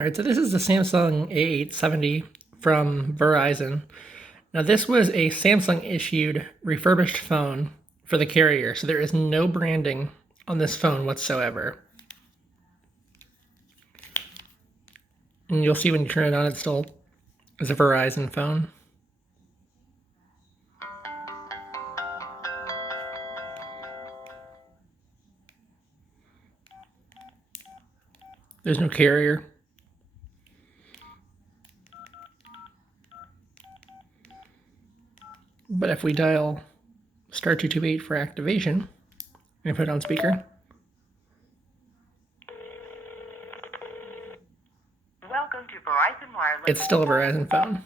All right, so this is the Samsung A870 from Verizon. Now, this was a Samsung issued refurbished phone for the carrier, so there is no branding on this phone whatsoever. And you'll see when you turn it on, it still is a Verizon phone. There's no carrier. But if we dial star 228 for activation and put it on speaker, Welcome to Verizon Wireless. it's still a Verizon phone.